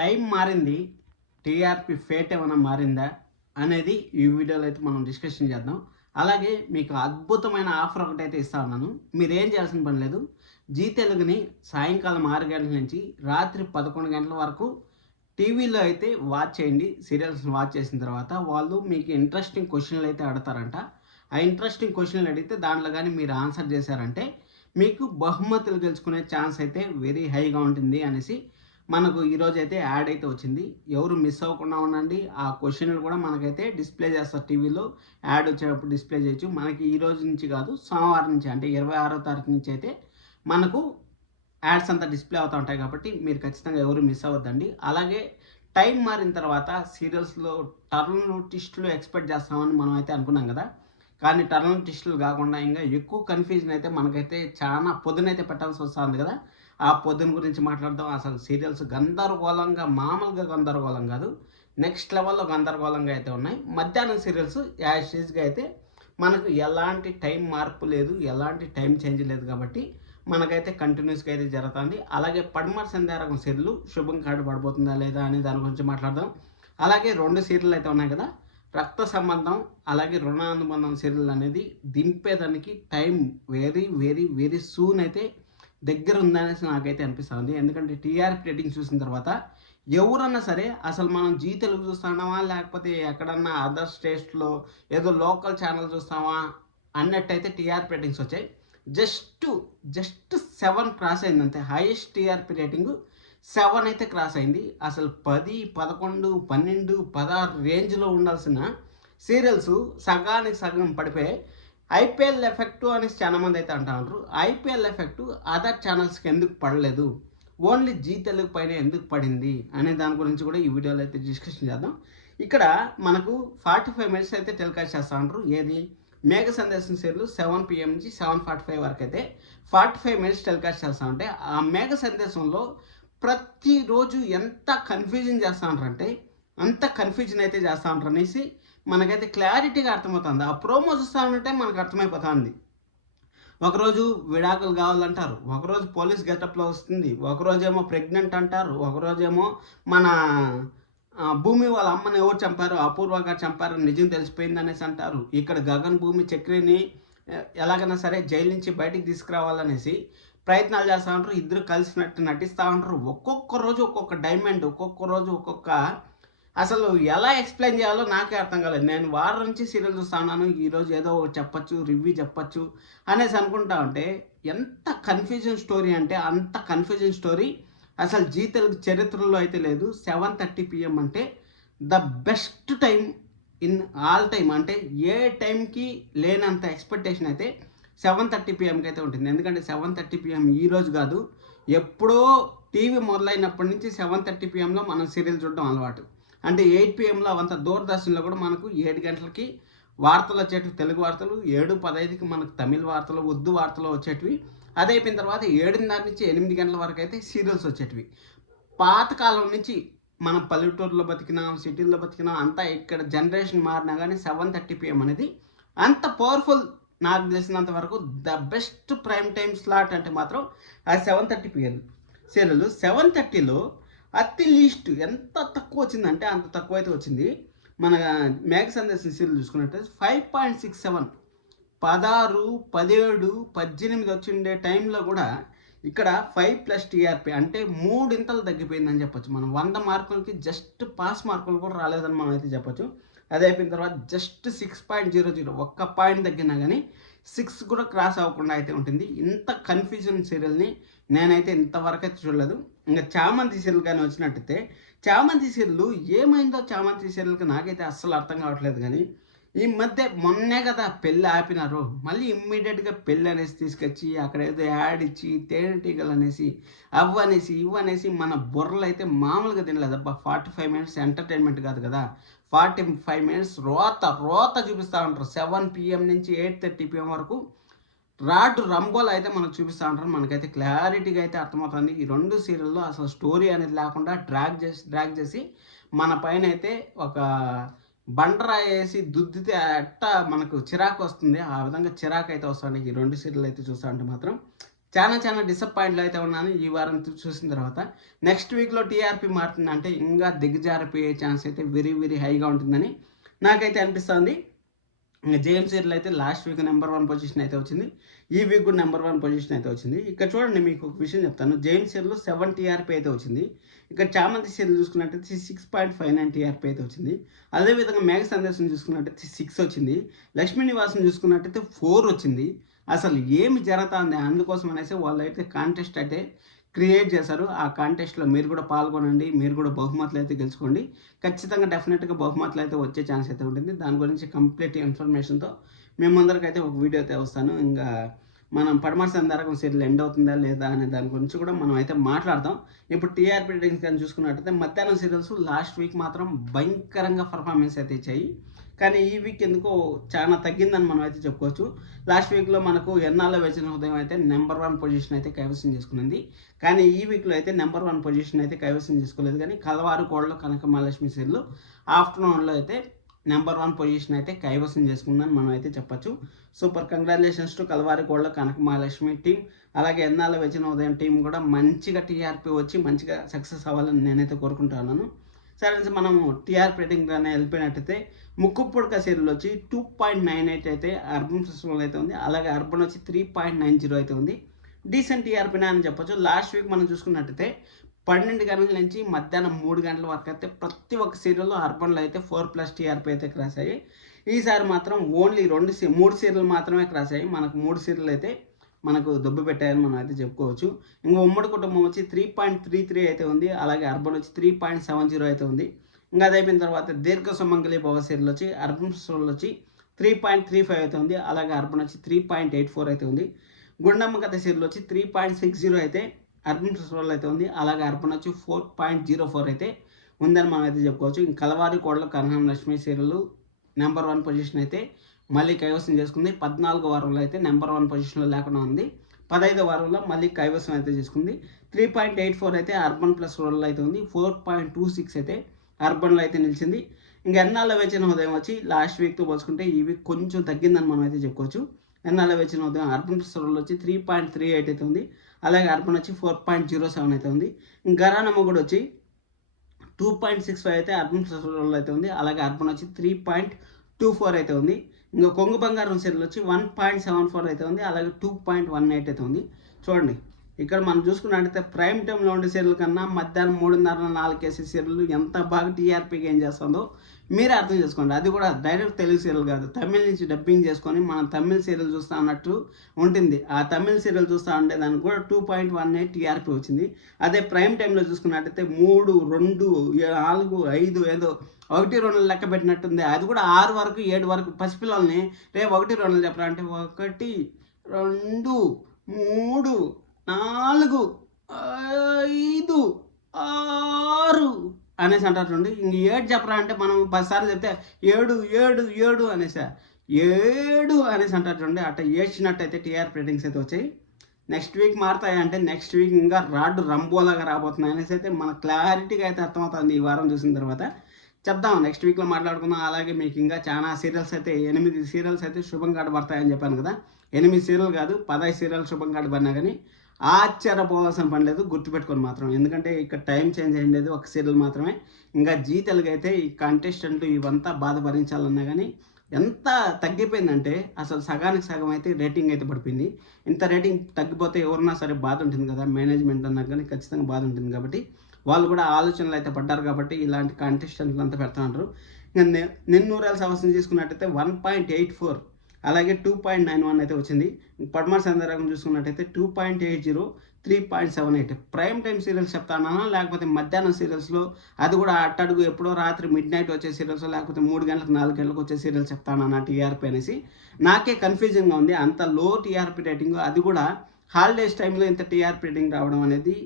Time మారింది. TRP fate ఏమన్నా మారిందా? అనేది ఈ వీడియోలో అయితే మనం డిస్కషన్ చేద్దాం. అలాగే మీకు అద్భుతమైన ఆఫర్ ఒకటైతే ఇస్తా ఉన్నాను. మీరేం చేయాల్సిన పని లేదు. జీ తెలుగుని సాయంకాలం 6 గంటల నుంచి రాత్రి 11 గంటల వరకు టీవీలో అయితే వాచ్ చేయండి. సీరియల్స్‌ని వాచ్ చేసిన తర్వాత వాళ్ళు మీకు ఇంట్రెస్టింగ్ క్వెషన్‌లు అయితే అడుగుతారంట. ఆ ఇంట్రెస్టింగ్ క్వెషన్‌లు అడిగితే దాంట్లో గాని మీరు ఆన్సర్ చేశారంటే మీకు బహుమతులు గెలుచుకునే ఛాన్స్ అయితే వెరీ హైగా ఉంటుంది అనేసి మనకు ఈరోజైతే యాడ్ అయితే వచ్చింది. ఎవరు మిస్ అవ్వకుండా ఉండండి. ఆ క్వెషన్‌లు కూడా మనకైతే డిస్‌ప్లే చేస్తారు టీవీలో. యాడ్ వచ్చేటప్పుడు డిస్‌ప్లే చేయొచ్చు. మనకి ఈ రోజు నుంచి కాదు, సోమవారం నుంచి అంటే 26వ తారీఖు నుంచి అయితే మనకు యాడ్స్ అంతా డిస్‌ప్లే అవుతా ఉంటాయి కాబట్టి మీరు ఖచ్చితంగా ఎవరు మిస్ అవ్వద్దండి. అలాగే టైం మారిన తర్వాత సీరియల్స్‌లో టర్న్‌లు, ట్విస్ట్‌లు ఎక్స్‌పెక్ట్ చేస్తామని మనం అయితే అనుకున్నాం కదా! కానీ టర్న్‌లు, ట్విస్ట్‌లు కాకుండా ఇంకా ఎక్కువ కన్‌ఫ్యూజన్ అయితే మనకైతే చాలా పొద్దునైతే పెట్టాల్సి వస్తుంది కదా! ఆ పొద్దున గురించి మాట్లాడదాం. అసలు సీరియల్స్ గందరగోళంగా, మామూలుగా గందరగోళం కాదు. నెక్స్ట్ లెవెల్‌లో గందరగోళంగా అయితే ఉన్నాయి. మధ్యాహ్నం సీరియల్స్ యాజ్ యూజ్‌గా అయితే మనకు ఎలాంటి టైం మార్పు లేదు. ఎలాంటి టైం చేంజ్ లేదు కాబట్టి మనకైతే కంటిన్యూస్‌గా అయితే జరుగుతుంది. అలాగే పడమర సంధ్యారాగం సీరియల్ శుభం కార్డ్ పడబోతుందా లేదా అనే దాని గురించి మాట్లాడదాం. అలాగే 2 సీరియల్ అయితే ఉన్నాయి కదా! రక్త సంబంధం అలాగే రుణానుబంధం సీరియల్ అనేది దింపేదానికి time very very very soon అయితే దగ్గర ఉందనేసి నాకైతే అనిపిస్తుంది. ఎందుకంటే టీఆర్‌పీ రేటింగ్ చూసిన తర్వాత ఎవరన్నా సరే అసలు మనం జీ తెలుగు చూస్తున్నామా లేకపోతే ఎక్కడన్నా అదర్ స్టేట్స్‌లో ఏదో లోకల్ ఛానల్ చూస్తామా అన్నట్టయితే టీఆర్‌పీ రేటింగ్స్ వచ్చాయి. జస్ట్ జస్ట్ 7 క్రాస్ అయింది అంతే. హైయెస్ట్ టీఆర్‌పీ రేటింగ్ 7 అయితే క్రాస్ అయింది. అసలు 10, 11, 12, 16 రేంజ్‌లో ఉండాల్సిన సీరియల్స్ సగానికి సగం పడిపోయాయి. ఐపీఎల్ ఎఫెక్టు అనేసి చాలామంది అయితే అంటా ఉంటారు. ఐపీఎల్ ఎఫెక్టు అదర్ ఛానల్స్‌కి ఎందుకు పడలేదు? ఓన్లీ జీ తెలుగు పైన ఎందుకు పడింది? అనే దాని గురించి కూడా ఈ వీడియోలో అయితే డిస్కషన్ చేద్దాం. ఇక్కడ మనకు 45 మినిట్స్ అయితే టెలికాస్ట్ చేస్తా ఉంటారు. ఏది? మేఘ సందేశం సీరియల్ 7 PM నుంచి 7:45 వరకు అయితే 45 మినిట్స్ టెలికాస్ట్ చేస్తా ఉంటే ఆ మేఘ సందేశంలో ప్రతిరోజు ఎంత కన్ఫ్యూజన్ చేస్తా ఉంటారంటే అంత కన్ఫ్యూజన్ అయితే చేస్తా ఉంటారు అనేసి మనకైతే క్లారిటీగా అర్థమవుతుంది. ఆ ప్రోమో చూస్తా ఉంటే మనకు అర్థమైపోతుంది. ఒకరోజు విడాకులు కావాలంటారు, ఒకరోజు పోలీస్ గెటప్లో వస్తుంది, ఒకరోజేమో ప్రెగ్నెంట్ అంటారు, ఒకరోజేమో మన భూమి వాళ్ళ అమ్మని ఎవరు చంపారు, అపూర్వగా చంపారు నిజం తెలిసిపోయింది అనేసి అంటారు. ఇక్కడ గగన్ భూమి చక్రిని ఎలాగైనా సరే జైలు నుంచి బయటికి తీసుకురావాలనేసి ప్రయత్నాలు చేస్తూ ఉంటారు. ఇద్దరు కలిసినట్టు నటిస్తూ ఉంటారు. ఒక్కొక్క రోజు ఒక్కొక్క డైమండ్, ఒక్కొక్క రోజు ఒక్కొక్క అసలు ఎలా ఎక్స్‌ప్లెయిన్ చేయాలో నాకే అర్థం కాలేదు. నేను వారం నుంచి సీరియల్ చూస్తా ఉన్నాను. ఈరోజు ఏదో ఒకటి చెప్పొచ్చు, రివ్యూ చెప్పొచ్చు అనేసి అనుకుంటా ఉంటే ఎంత కన్‌ఫ్యూజన్ స్టోరీ అంటే అంత కన్‌ఫ్యూజన్ స్టోరీ అసలు జీ తెలుగు చరిత్రలో అయితే లేదు. 7:30 PM అంటే the best time in all time. అంటే ఏ టైంకి లేనంత ఎక్స్‌పెక్టేషన్ అయితే 7:30 PMకి అయితే ఉంటుంది. ఎందుకంటే 7:30 PM ఈరోజు కాదు. ఎప్పుడో టీవీ మొదలైనప్పటి నుంచి 7:30 PMలో మనం సీరియల్ చూడడం అలవాటు. అంటే 8 PMలో అవంతా దూరదర్శన్‌లో కూడా మనకు 7 గంటలకి వార్తలు వచ్చేటివి తెలుగు వార్తలు, 7:15కి మనకు తమిళ వార్తలు, ఉర్దూ వార్తలు వచ్చేటివి. అది అయిపోయిన తర్వాత 7:30 నుంచి 8 గంటల వరకు అయితే సీరియల్స్ వచ్చేటివి. పాతకాలం నుంచి మనం పల్లెటూరులో బతికినాం, సిటీల్లో బతికినాం అంతా ఇక్కడ జనరేషన్ మారినా కానీ 7:30 PM అనేది అంత పవర్ఫుల్. నాకు తెలిసినంత వరకు the best prime time slot అంటే మాత్రం ఆ 7:30 PM సీరియల్. 7:30లో అతి లీస్ట్ ఎంత తక్కువ వచ్చిందంటే అంత తక్కువ అయితే వచ్చింది. మన మేఘ సందేశం సీరియల్ చూసుకున్నట్టయితే 5.67 16, 17, 18 వచ్చిండే టైంలో కూడా ఇక్కడ 5+ టీఆర్‌పీ అంటే మూడింతలు తగ్గిపోయిందని చెప్పొచ్చు. మనం 100 మార్కులకి జస్ట్ పాస్ మార్కులు కూడా రాలేదని మనం అయితే చెప్పొచ్చు. అది అయిపోయిన తర్వాత జస్ట్ 6.00 ఒక్క పాయింట్ తగ్గినా కానీ 6 కూడా క్రాస్ అవ్వకుండా అయితే ఉంటుంది. ఇంత కన్ఫ్యూజన్ సీరియల్‌ని నేనైతే ఇంతవరకు అయితే చూడలేదు. ఇంకా చామంతి సీరియల్ కానీ వచ్చినట్టయితే చామంతి సీరియల్ ఏమైందో చామంతి సీరియల్‌కి నాకైతే అస్సలు అర్థం కావట్లేదు కానీ ఈ మధ్య మొన్నే కదా పెళ్ళి ఆపినారు. మళ్ళీ ఇమ్మీడియట్‌గా పెళ్ళి అనేసి తీసుకొచ్చి అక్కడ ఏదో యాడ్ ఇచ్చి తేనెటీగలు అనేసి అవ్వనేసి ఇవ్వనేసి మన బుర్రలు అయితే మామూలుగా తినలేదు. అబ్బా 45 మినిట్స్ ఎంటర్టైన్మెంట్ కాదు కదా! 45 మినిట్స్ రోత రోత చూపిస్తూ ఉంటారు. 7 PM నుంచి 8:30 PM వరకు రాడ్ రంబోలా అయితే మనకు చూపిస్తూ ఉంటారు. మనకైతే క్లారిటీగా అయితే అర్థమవుతుంది. ఈ 2 సీరియల్‌లో అసలు స్టోరీ అనేది లేకుండా డ్రాగ్ చేసి మన పైన అయితే ఒక బండరాయి వేసి దుద్దితే ఎట్టా మనకు చిరాకు వస్తుంది. ఆ విధంగా చిరాకు అయితే వస్తుంది. ఈ 2 సీరియల్ అయితే చూస్తా ఉంటే మాత్రం చాలా డిసప్పాయింట్లో అయితే ఉన్నాను ఈ వారం చూసిన తర్వాత. నెక్స్ట్ వీక్‌లో టీఆర్‌పీ మారుతుందంటే ఇంకా దిగజారిపోయే ఛాన్స్ అయితే వెరీ హైగా ఉంటుందని నాకైతే అనిపిస్తుంది. ఇంక జేమ్స్ సీరియల్ అయితే లాస్ట్ వీక్ నెంబర్ 1 పొజిషన్ అయితే వచ్చింది. ఈ వీక్ కూడా నెంబర్ 1 పొజిషన్ అయితే వచ్చింది. ఇక్కడ చూడండి మీకు ఒక విషయం చెప్తాను. జేమ్స్ సీరియల్‌లో 7 టీఆర్‌పీ అయితే వచ్చింది. ఇక్కడ చామంతి సీరియల్ చూసుకున్నట్టయితే 6.59 టీఆర్‌పీ అయితే వచ్చింది. అదేవిధంగా మేఘ సందేశం చూసుకున్నట్టయితే 6 వచ్చింది. లక్ష్మీ నివాసం చూసుకున్నట్టయితే 4 వచ్చింది. అసలు ఏమి జరుగుతుంది అందుకోసం అనేసి వాళ్ళైతే కాంటెస్ట్ అయితే క్రియేట్ చేశారు. ఆ కాంటెస్ట్‌లో మీరు కూడా పాల్గొనండి. మీరు కూడా బహుమతులు అయితే గెలుచుకోండి. ఖచ్చితంగా డెఫినెట్‌గా బహుమతులు అయితే వచ్చే ఛాన్స్ అయితే ఉంటుంది. దాని గురించి కంప్లీట్ ఇన్ఫర్మేషన్‌తో మేము ముందరకైతే ఒక వీడియో అయితే వస్తాను. ఇంకా మనం పడమటి సందారకం సీరియల్ ఎండ్ అవుతుందా లేదా అనే దాని గురించి కూడా మనం అయితే మాట్లాడదాం. ఇప్పుడు టీఆర్‌పీ రేటింగ్స్ కానీ చూసుకున్నట్టయితే మధ్యాహ్నం సీరియల్స్ లాస్ట్ వీక్ మాత్రం భయంకరంగా పర్ఫార్మెన్స్ అయితే ఇచ్చాయి. కానీ ఈ వీక్ ఎందుకో చాలా తగ్గిందని మనం అయితే చెప్పుకోవచ్చు. లాస్ట్ వీక్‌లో మనకు ఎన్నాళ్ళ వేచిన హృదయం అయితే నెంబర్ 1 పొజిషన్ అయితే కైవసం చేసుకునింది. కానీ ఈ వీక్‌లో అయితే నెంబర్ 1 పొజిషన్ అయితే కైవసం చేసుకోలేదు. కానీ కలవారు కోడలు కనక మహాలక్ష్మి సీరియల్ ఆఫ్టర్‌నూన్‌లో అయితే నెంబర్ 1 పొజిషన్ అయితే కైవసం చేసుకుందని మనం అయితే చెప్పొచ్చు. సూపర్ కంగ్రాచులేషన్స్ టు కలవారి కోడలు కనక మహాలక్ష్మి టీమ్. అలాగే ఎన్నాళ్ళ వేచిన ఉదయం టీం కూడా మంచిగా టీఆర్‌పీ వచ్చి మంచిగా సక్సెస్ అవ్వాలని నేనైతే కోరుకుంటున్నాను. సరే మనము టీఆర్‌పీ రేటింగ్‌లోనే వెళ్ళిపోయినట్టయితే ముక్కుపుడక సీరియల్ వచ్చి 2.98 అయితే అర్బన్ ఫెస్టివల్ అయితే ఉంది. అలాగే అర్బన్ వచ్చి 3.90 అయితే ఉంది. డీసెంట్ టీఆర్‌పీనే అని చెప్పొచ్చు. లాస్ట్ వీక్ మనం చూసుకున్నట్టయితే 12 గంటల నుంచి మధ్యాహ్నం 3 గంటల వరకు అయితే ప్రతి ఒక్క సీరియల్లో అర్బన్‌లో అయితే 4+ టీఆర్‌పీ అయితే క్రాస్ అయ్యాయి. ఈసారి మాత్రం ఓన్లీ 3 సీరియల్ మాత్రమే క్రాస్ అయ్యాయి. మనకు 3 సీరియల్ అయితే మనకు దొబ్బు పెట్టాయని మనం అయితే చెప్పుకోవచ్చు. ఇంకా ఉమ్మడి కుటుంబం వచ్చి 3.33 అయితే ఉంది. అలాగే అర్బన్ వచ్చి 3.70 అయితే ఉంది. ఇంకా అది అయిపోయిన తర్వాత దీర్ఘ సుమంగళి భవ సీరియల్ వచ్చి అర్బన్ సీరియల్ వచ్చి 3.35 అయితే ఉంది. అలాగే అర్బన్ వచ్చి 3.84 అయితే ఉంది. గుండమ్మ కథ సీరియల్ వచ్చి 3.60 అయితే అర్బన్ సీరియల్ అయితే ఉంది. అలాగే అర్బన్ వచ్చి 4.04 అయితే ఉందని మనం అయితే చెప్పుకోవచ్చు. ఇంకా కలవారి కోడలు కనకం లక్ష్మి సీరియల్ నెంబర్ 1 పొజిషన్ అయితే మళ్ళీ కైవసం చేసుకుంది. 14వ వారంలో అయితే నెంబర్ 1 పొజిషన్లో లేకుండా ఉంది. 15వ వారంలో మళ్ళీ కైవసం అయితే చేసుకుంది. 3.84 అయితే అర్బన్ ప్లస్ రూరల్ అయితే ఉంది. 4.26 అయితే అర్బన్లో అయితే నిలిచింది. ఇంకా ఎన్నాళ్ళ వేచిన ఉదయం వచ్చి లాస్ట్ వీక్తో పోల్చుకుంటే ఈ వీక్ కొంచెం తగ్గిందని మనం అయితే చెప్పుకోవచ్చు. ఎన్నాళ్ళ వేచిన ఉదయం అర్బన్ ప్లస్ రూరల్ వచ్చి 3.38 అయితే ఉంది. అలాగే అర్బన్ వచ్చి 4.07 అయితే ఉంది. గరానమ్మ కూడా వచ్చి 2.65 అయితే అర్బన్ ప్లస్ రూరల్ అయితే ఉంది. అలాగే అర్బన్ వచ్చి 3.24 అయితే ఉంది. ఇంకా కొంగు బంగారం సీరియల్ వచ్చి 1.74 అయితే ఉంది. అలాగే 2.18 అయితే ఉంది. చూడండి ఇక్కడ మనం చూసుకున్నట్టయితే ప్రైమ్ టైంలో ఉండే సీరియల్ కన్నా మధ్యాహ్నం 3:30-4 వేసే సీరియల్ ఎంత బాగా టీఆర్పీ గెయిన్ చేస్తుందో మీరే అర్థం చేసుకోండి. అది కూడా డైరెక్ట్ తెలుగు సీరియల్ కాదు, తమిళ నుంచి డబ్బింగ్ చేసుకొని మనం తమిళ సీరియల్ చూస్తూ ఉన్నట్టు ఉంటుంది. ఆ తమిళ సీరియల్ చూస్తూ ఉంటే దానికి కూడా 2.18 టీఆర్పీ వచ్చింది. అదే ప్రైమ్ టైంలో చూసుకున్నట్టయితే 3, 2, 4, 5 ఏదో 1, 2 లెక్క పెట్టినట్టుంది. అది కూడా 6 వరకు 7 వరకు పసిపిల్లల్ని 1, 2 చెప్పరా అంటే 1, 2, 3, 4, 5, 6 అనేసి అంటారు చూడండి. ఇంక 7 చెప్పరా అంటే మనం 10 సార్లు చెప్తే 7, 7, 7 అనేసా 7 అనేసి అంటారు చూడండి. అట్లా ఏడ్చినట్టయితే టీఆర్పీ రేటింగ్స్ అయితే వచ్చాయి. నెక్స్ట్ వీక్ మారుతాయి అంటే నెక్స్ట్ వీక్ ఇంకా రాడ్డు రంబోలాగా రాబోతున్నాయి అనేసి అయితే మన క్లారిటీగా అయితే అర్థమవుతుంది ఈ వారం చూసిన తర్వాత. చెప్దాం నెక్స్ట్ వీక్లో మాట్లాడుకుందాం. అలాగే మీకు ఇంకా చాలా సీరియల్స్ అయితే 8 సీరియల్స్ అయితే శుభం కార్డు పడతాయని చెప్పాను కదా. 8 సీరియల్ కాదు 15 సీరియల్ శుభం కార్డు పడినా కానీ ఆశ్చర్యపోవాల్సిన పని లేదు. గుర్తుపెట్టుకొని మాత్రం, ఎందుకంటే ఇక్కడ టైం చేంజ్ అయ్యేది ఒక సీరియల్ మాత్రమే. ఇంకా జీ తెలుగు అయితే ఈ కంటెస్టెంట్లు ఇవంతా బాధ భరించాలన్నా కానీ ఎంత తగ్గిపోయిందంటే అసలు సగానికి సగం అయితే రేటింగ్ అయితే పడిపోయింది. ఇంత రేటింగ్ తగ్గిపోతే ఎవరన్నా సరే బాధ ఉంటుంది కదా, మేనేజ్మెంట్ అన్నా కానీ ఖచ్చితంగా బాధ ఉంటుంది. కాబట్టి వాళ్ళు కూడా ఆలోచనలు అయితే పడ్డారు కాబట్టి ఇలాంటి కంటెస్టెంట్లు అంతా పెడతా ఉంటారు. ఇంకా నిన్నూరేళ్ళ సమస్యను తీసుకున్నట్టయితే 1.84 అలాగే 2.91 అయితే వచ్చింది. పడమటి సందర్భం చూసుకున్నట్టయితే 2.80, 3.78. ప్రైమ్ టైం సీరియల్స్ చెప్తానా లేకపోతే మధ్యాహ్నం సీరియల్స్లో అది కూడా అట్టడుగు ఎప్పుడో రాత్రి మిడ్ నైట్ వచ్చే సీరియల్స్ లేకపోతే 3 గంటలకు 4 గంటలకు వచ్చే సీరియల్స్ చెప్తానా టీఆర్పీ అనేసి నాకే కన్ఫ్యూజన్గా ఉంది. అంత లో టీఆర్పీ రేటింగ్, అది కూడా హాలిడేస్ టైంలో ఇంత టీఆర్పీ రేటింగ్ రావడం అనేది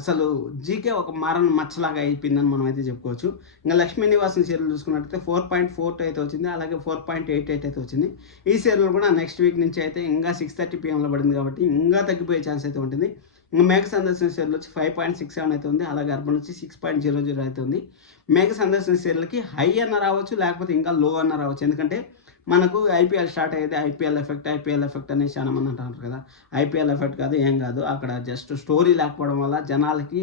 అసలు జీకే ఒక మారణ మచ్చలాగా అయిపోయిందని మనం అయితే చెప్పుకోవచ్చు. ఇంకా లక్ష్మీ నివాసం సీరియల్ చూసుకున్నట్టయితే 4.42 అయితే వచ్చింది. అలాగే 4.88 అయితే వచ్చింది. ఈ సీరియల్ కూడా నెక్స్ట్ వీక్ నుంచి అయితే ఇంకా 6:30 PM పడింది కాబట్టి ఇంకా తగ్గిపోయే ఛాన్స్ అయితే ఉంటుంది. ఇంకా మేఘ సందర్శన సీరియల్ వచ్చి 5.67 అయితే ఉంది. అలాగే అర్బన్ వచ్చి 6.00 అయితే ఉంది. మేఘ సందర్శన సీరియల్కి హై అన్న రావచ్చు లేకపోతే ఇంకా లో అన్న రావచ్చు. ఎందుకంటే మనకు ఐపీఎల్ స్టార్ట్ అయ్యేది ఐపీఎల్ ఎఫెక్ట్ అనేసి చాలా మంది అంటారు కదా. ఐపీఎల్ ఎఫెక్ట్ కాదు, ఏం కాదు. అక్కడ జస్ట్ స్టోరీ లేకపోవడం వల్ల జనాలకి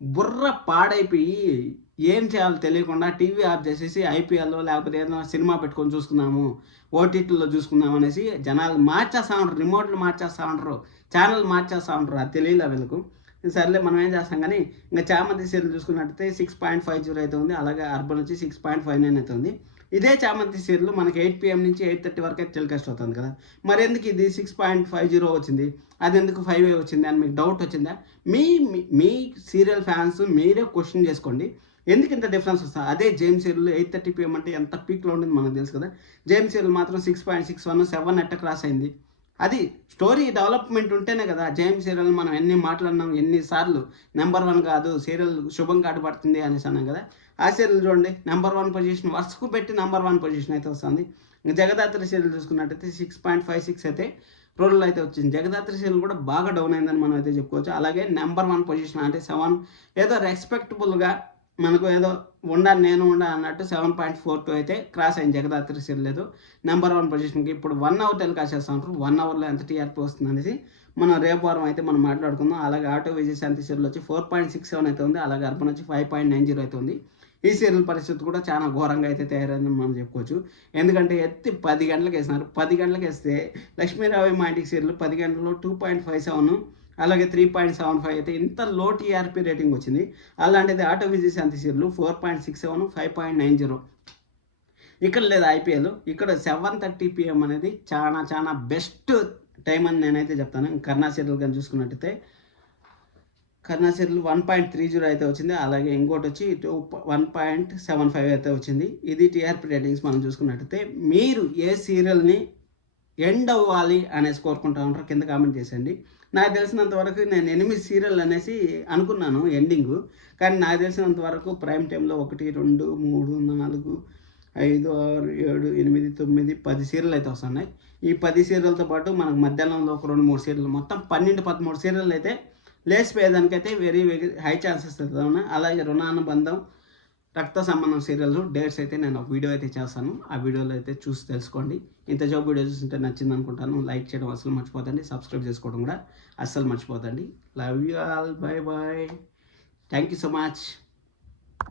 బుర్ర పాడైపోయి ఏం చేయాలో తెలియకుండా టీవీ ఆఫ్ చేసేసి ఐపీఎల్లో లేకపోతే ఏదైనా సినిమా పెట్టుకొని చూసుకున్నాము, ఓటీటీలో చూసుకుందాం అనేసి జనాలు మార్చేస్తూ ఉంటారు, రిమోట్లు మార్చేస్తూ ఉంటారు, ఛానల్ మార్చేస్తూ ఉంటారు. అది తెలియలే వీళ్ళకు. సర్లే మనం ఏం చేస్తాం కానీ ఇంకా చామంతి సీరియల్ చూసుకున్నట్టయితే 6.50 అయితే ఉంది. అలాగే అర్బన్ వచ్చి 6.59 అయితే ఉంది. ఇదే చామంతి సీరియల్ మనకి 8 PM నుంచి 8:30 వరకు అయితే టెలికాస్ట్ అవుతుంది కదా. మరి ఎందుకు ఇది 6.50 వచ్చింది, అది ఎందుకు 5 వచ్చింది అని మీకు డౌట్ వచ్చిందా? మీ సీరియల్ ఫ్యాన్స్ మీరే క్వశ్చన్ చేసుకోండి, ఎందుకు ఇంత డిఫరెన్స్ వస్తుంది. అదే జేమ్స్ సీరియల్ 8:30 PM అంటే ఎంత పీక్లో ఉండేది మనకు తెలుసు కదా. జేమ్స్ సీరియల్ మాత్రం 6.61, 7 ఎట్ట క్రాస్ అయింది. అది స్టోరీ డెవలప్మెంట్ ఉంటేనే కదా. జేమ్స్ సీరియల్ మనం ఎన్ని మాట్లాడినాం, ఎన్నిసార్లు నెంబర్ 1 కాదు సీరియల్ శుభం కాటు పడుతుంది అనేసి అన్నాం కదా. ఆ సీరియల్ చూడండి, నెంబర్ 1 పొజిషన్ వరుసకు పెట్టి నెంబర్ 1 పొజిషన్ అయితే వస్తుంది. జగదాత్రి సీరియల్ చూసుకున్నట్టయితే 6.56 అయితే రోడ్లు అయితే వచ్చింది. జగదాత్రి సీరియల్ కూడా బాగా డౌన్ అయిందని మనం అయితే చెప్పుకోవచ్చు. అలాగే నెంబర్ 1 పొజిషన్ అంటే 7 ఏదో రెస్పెక్టబుల్గా మనకు ఏదో నేను ఉండా అన్నట్టు 7.42 అయితే క్రాస్ అయింది జగదాత్రి సీరియల్. లేదు నెంబర్ 1 పొజిషన్కి. ఇప్పుడు 1 అవర్ టెలికాస్ట్ చేస్తూ ఉంటారు. 1 అవర్లో ఎంత టీఆర్పీ వస్తుంది అనేసి మనం రేపు వారం అయితే మనం మాట్లాడుకుందాం. అలాగే ఆటో విజయశాంతి సీరియల్ వచ్చి 4.67 అయితే ఉంది. అలాగే అర్బన్ వచ్చి 5.90 అయితే ఉంది. ఈ సీరియల్ పరిస్థితి కూడా చాలా ఘోరంగా అయితే తయారైందని మనం చెప్పుకోవచ్చు. ఎందుకంటే ఎత్తి 10 గంటలకు వేసినారు. 10 గంటలకు వేస్తే లక్ష్మీరావు మా ఇంటికి సీరియల్ 10 గంటల్లో 2.57, అలాగే 3.75 అయితే ఇంత లో టీఆర్పీ రేటింగ్ వచ్చింది. అలాంటిది ఆటో విజయశాంతి సీరియల్ 4.67, 5.90. ఇక్కడ లేదు ఐపీఎల్. ఇక్కడ 7:30 PM అనేది చాలా బెస్ట్ టైం అని నేనైతే చెప్తాను. కర్ణా సీరియల్ కానీ చూసుకున్నట్టయితే కర్ణా సీరియల్ 1.30 అయితే వచ్చింది. అలాగే ఇంకోటి వచ్చి 1.75 అయితే వచ్చింది. ఇది టీఆర్పీ రేటింగ్స్ మనం చూసుకున్నట్టయితే. మీరు ఏ సీరియల్ని ఎండ్ అవ్వాలి అనేసి కోరుకుంటా ఉంటారు, కింద కామెంట్ చేసేయండి. నాకు తెలిసినంత వరకు నేను 8 సీరియల్ అనేసి అనుకున్నాను ఎండింగ్, కానీ నాకు తెలిసినంత వరకు ప్రైమ్ టైంలో 1, 2, 3, 4, 5, 6, 7, 8, 9, 10 సీరియల్ అయితే వస్తున్నాయి. ఈ 10 సీరియల్తో పాటు మనకు మధ్యాహ్నంలో ఒక 2-3 సీరియల్, మొత్తం 12-13 సీరియల్ అయితే లేచిపోయేదానికైతే వెరీ హై ఛాన్సెస్ అయితే ఉన్నాయి. అలాగే రుణానుబంధం, రక్త సంబంధం సీరియల్ డేట్స్ అయితే నేను ఒక వీడియో అయితే చేస్తాను. ఆ వీడియోలో అయితే చూసి తెలుసుకోండి. ఇంత జాబ్ వీడియో చూస్తుంటే నచ్చింది అనుకుంటాను. లైక్ చేయడం అసలు మర్చిపోతండి, సబ్స్క్రైబ్ చేసుకోవడం కూడా అస్సలు మర్చిపోతండి. Love you all, bye bye, thank you so much.